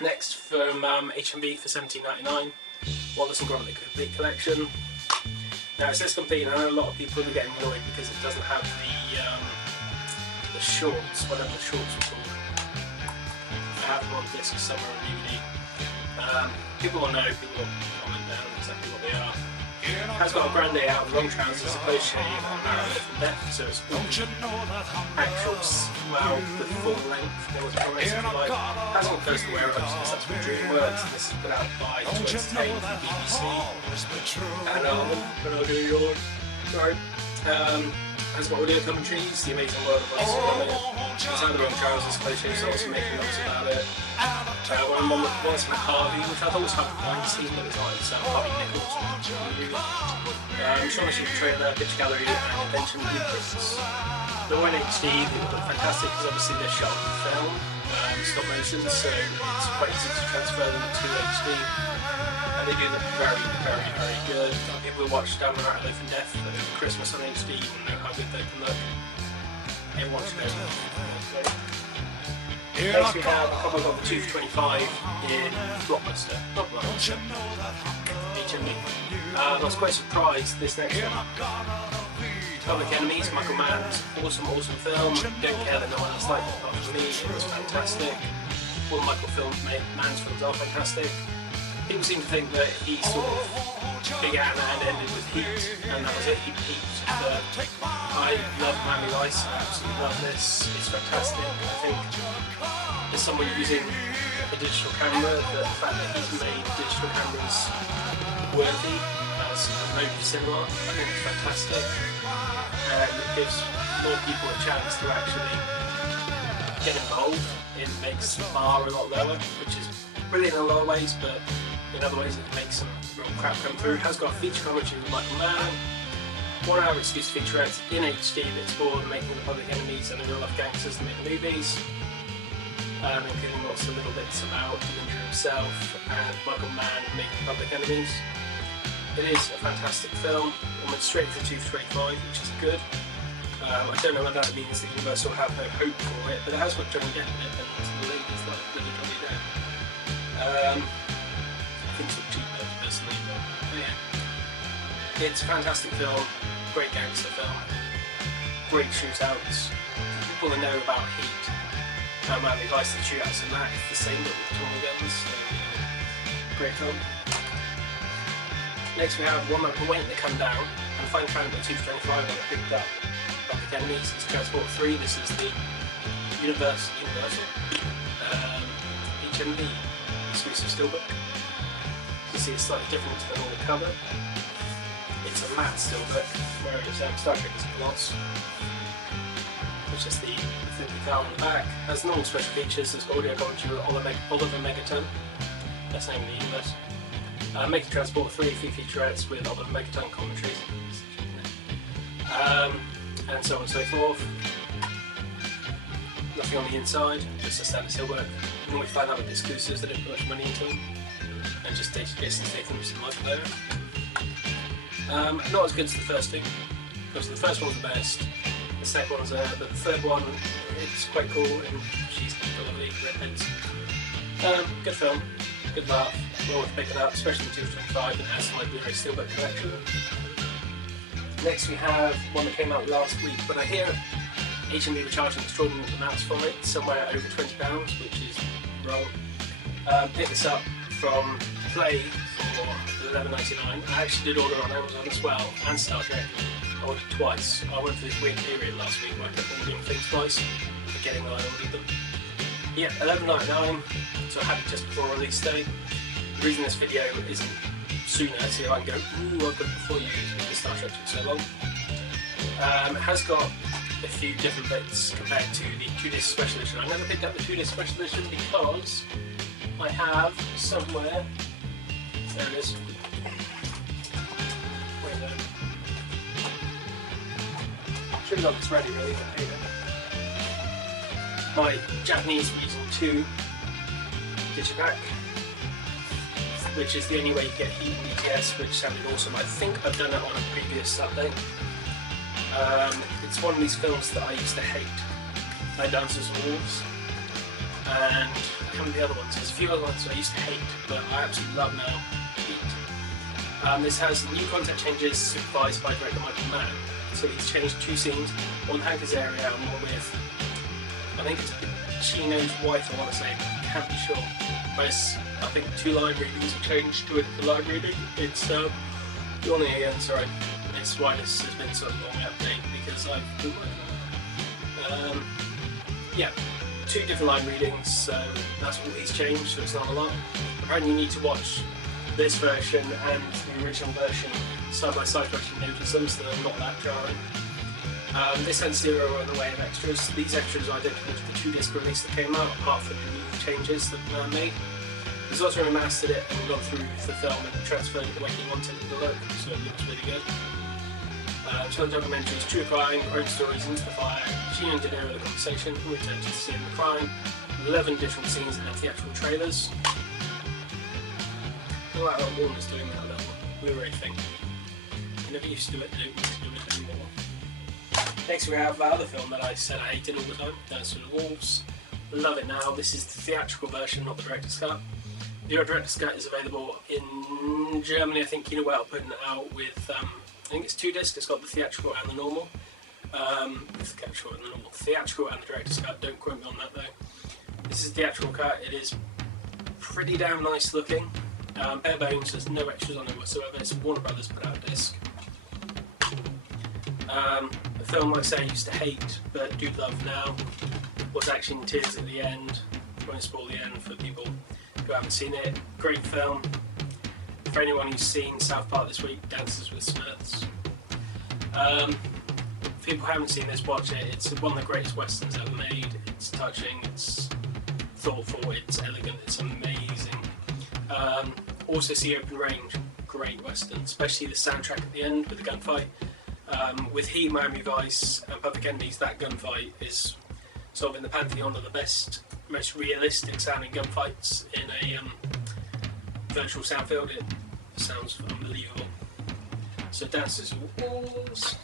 Next from HMV for $17.99, Wallace and Gromit Complete Collection. Now it says complete, and I know a lot of people are getting annoyed because it doesn't have the shorts, whatever the shorts are called. I have them on disc somewhere on DVD. People will know, people will comment down exactly what they are. It has got a grande out and long trousers, a close shave, and arrow from depth, so it's actual, well, the full length, there was a race if you like. It hasn't got personal wear ups because that's what DreamWorks, and this is put out by To Entertain from BBC. And but I'll do yours. Sorry. Has got audio commentaries, The Amazing World of Wallace and Gromit. It's had the long trousers, close shave, so also making notes about it. One with Wallace and Harvey, which I thought was Harvey Weinstein, but it's not, it's Harvey Nichols. Sean Sheep trailer, picture gallery, and invention blueprints. The one in HD, they look fantastic because obviously they're shot on film, stop motion, so it's quite easy to transfer them to HD. And they do look very, very, very good. People who watch Down the Rat Loaf and Death over Christmas on HD will know how good they can look. Everyone should know. Next we have a couple of the 2 for $25 in Blockbuster. Not Blockbuster. HMV. I was quite surprised this next one. Public Enemies, Michael Mann's awesome film. Don't care that no one else liked it apart from me, it was fantastic. All Michael Mann's films are fantastic. People seem to think that he sort of began and ended with Heat, and that was it, he peaked. But I love Miami Vice, I absolutely love this, it's fantastic. I think as someone using a digital camera, the fact that he's made digital cameras worthy as a mode of cinema, I think it's fantastic. And it gives more people a chance to actually get involved. It makes the bar a lot lower, which is brilliant in a lot of ways, but in other ways it makes some real crap come through. It has got a feature commentary with Michael Mann, 1 hour exclusive featurettes in HD that explore the making of the Public Enemies and the real life gangsters that make the movies, including lots of little bits about the Ninja himself and Michael Mann making Public Enemies. It is a fantastic film. It went straight to 2 for $25, which is good. I don't know whether that means that Universal have no hope for it, but it has got Johnny Depp in it, and the ladies like bloody Johnny Depp. I think it's a cheap though, personally, but yeah. It's a fantastic film, great gangster film, great shootouts. People that know about Heat, how Miami Vice and shootouts and that, it's the same but with taller guns. So, great film. Next we have one I've been waiting to come down, and finally found it at 2 for $25 when I picked up Public Enemies. It's Transport 3, this is the Universal HMV exclusive steelbook. You see it's slightly different to the normal cover. It's a matte steelbook, whereas Star Trek is gloss, which is the thin decal on the back. Has normal special features, there's audio commentary with Oliver Megaton, that's the name of the universe. Making Transport 3 featurettes with Oliver Megaton commentaries, and so on and so forth. Nothing on the inside, just a standard steelbook. You normally find that with exclusives, they don't put much money into them, and just Jason Statham's multiplayer. Not as good as the first two, because the first one was the best, the second one was but the third one, it's quite cool, and she's lovely, redheads. Good film, good laugh, well worth picking up, especially in 2 for $25 and adds to my Blu-ray steelbook collection. Next we have one that came out last week, but I hear HMV were charging extraordinary amounts for it, somewhere over £20, which is wrong. Picked this up from Play for $11.99. I actually did order on Amazon as well, and Star Trek. I ordered twice. I went through this weird period last week where I kept ordering things twice, forgetting that I ordered them. Yeah, $11.99, so I had it just before release day. The reason this video isn't sooner, so I can go, ooh, I've got it before you, because Star Trek took so long. It has got a few different bits compared to the 2-disc special edition. I never picked up the 2-disc special edition because I have somewhere, there it is, should have got this ready really, but here you go. My Japanese Region 2 digipack, which is the only way you get Heat and BTS, which sounded awesome. I think I've done it on a previous update. It's one of these films that I used to hate, like Dances with Wolves, and come with the other ones. There's a few other ones I used to hate, but I absolutely love now. Heat. This has new content changes supervised by director Michael Mann. So he's changed 2 scenes, one Hanker's area and one with, I think it's Chino's wife, I want to say, can't be sure. Whereas I think 2 line readings have changed to a line reading. It's yawning again, sorry. It's why this has been such a long update, because I've been working. Yeah, 2 different line readings, so that's what he's changed, so it's not a lot. Apparently you need to watch this version and the original version side by side to actually notice them, so they're not that jarring. This had 0 in the way of extras. These extras are identical to the 2-disc release that came out, apart from the new changes that were made. He's also remastered it and gone through the film and transferred it the way he wanted it to look, so it looks really good. 12 documentaries, True Crime, Crime Stories, Into the Fire, Chino and De Niro, The Conversation, Return to the Scene of the Crime, 11 different scenes and theatrical trailers. I like how Warner's doing that little Blu-ray thing. I never used to do it, they don't used to do it anymore. Next we have the other film that I said I hated all the time, Dance with the Wolves. Love it now. This is the theatrical version, not the director's cut. The director's cut is available in Germany. I think Kino are putting it out with, I think it's 2 discs. It's got the theatrical and the normal. Theatrical and the director's cut. Don't quote me on that though. This is the theatrical cut. It is pretty damn nice looking. Bare bones. There's no extras on it whatsoever. It's Warner Brothers put out a disc. A film like I say I used to hate but do love now was actually in tears at the end. Won't spoil the end for people who haven't seen it. Great film. For anyone who's seen South Park this week, Dances with Smurfs. If people haven't seen this, watch it. It's one of the greatest westerns ever made. It's touching, it's thoughtful, it's elegant, it's amazing. Also see Open Range, great western, especially the soundtrack at the end with the gunfight. With Heat, Miami Vice and Public Enemies, that gunfight is sort of in the pantheon of the best, most realistic sounding gunfights in a virtual sound field. It sounds unbelievable. So Dances with Wolves.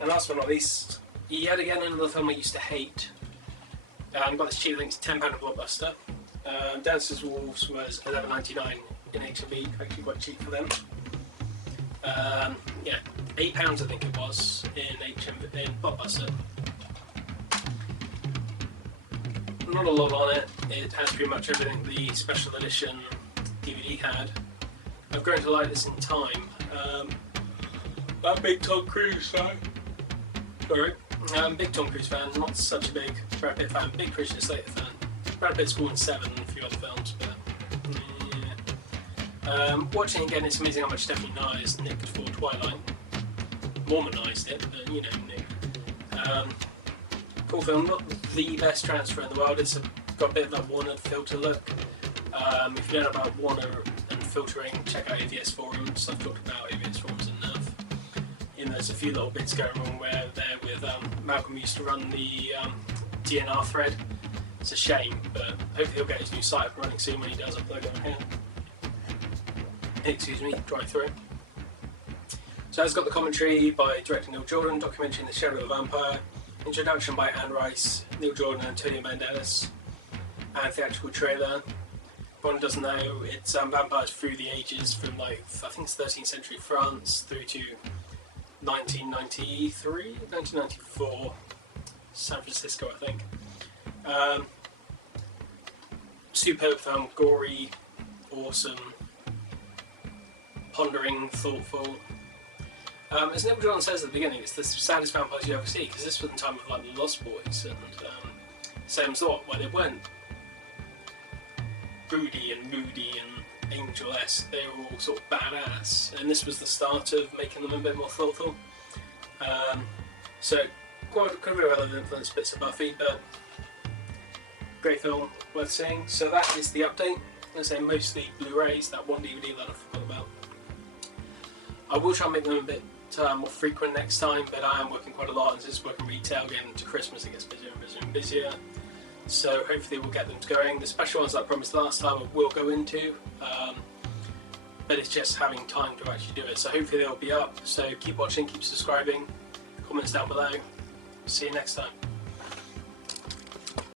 And last but not least, yet again another film I used to hate. Got this cheap link to £10 at Blockbuster. Dances with Wolves was $11.99 in HMV, actually quite cheap for them. Yeah, £8 I think it was in Blockbuster. Not a lot on it. It has pretty much everything the special edition DVD had. I've grown to like this in time. I'm a big Tom Cruise fan. Sorry. I'm a big Tom Cruise fan, not such a big Brad Pitt fan, big Christian Slater fan. Brad Pitt's born 7 and a few other films, but yeah. Watching again, it's amazing how much Stephanie Meyer's nicked for Twilight. Mormonised it, but you know, nicked. Cool film, not the best transfer in the world. It's got a bit of that Warner filter look. If you don't know about Warner and filtering, check out AVS forums. I've talked about AVS forums enough. And there's a few little bits going wrong where there with Malcolm used to run the DNR thread. It's a shame, but hopefully he'll get his new site up running soon when he does upload it on here. Excuse me, drive through. So it's got the commentary by director Neil Jordan, documentary The Shadow of a Vampire, introduction by Anne Rice, Neil Jordan and Antonio Banderas, and theatrical trailer. If anyone doesn't know, it's vampires through the ages from like, I think it's 13th century France through to 1993, 1994, San Francisco I think. Superb film, gory, awesome, pondering, thoughtful. As Neil Jordan says at the beginning, it's the saddest vampires you ever see, because this was the time of like the Lost Boys and same thought, where they weren't broody and moody and angel-esque, they were all sort of badass, and this was the start of making them a bit more thoughtful. So quite a bit of relevant influence bits of Buffy, but great film, worth seeing. So that is the update. I'm going to say mostly Blu-rays, that one DVD that I forgot about. I will try and make them a bit more frequent next time, but I am working quite a lot, and since working retail, getting into Christmas it gets busier and busier and busier. So hopefully we'll get them going. The special ones that I promised last time I will go into, but it's just having time to actually do it. So hopefully they'll be up. So keep watching, keep subscribing, comments down below. See you next time.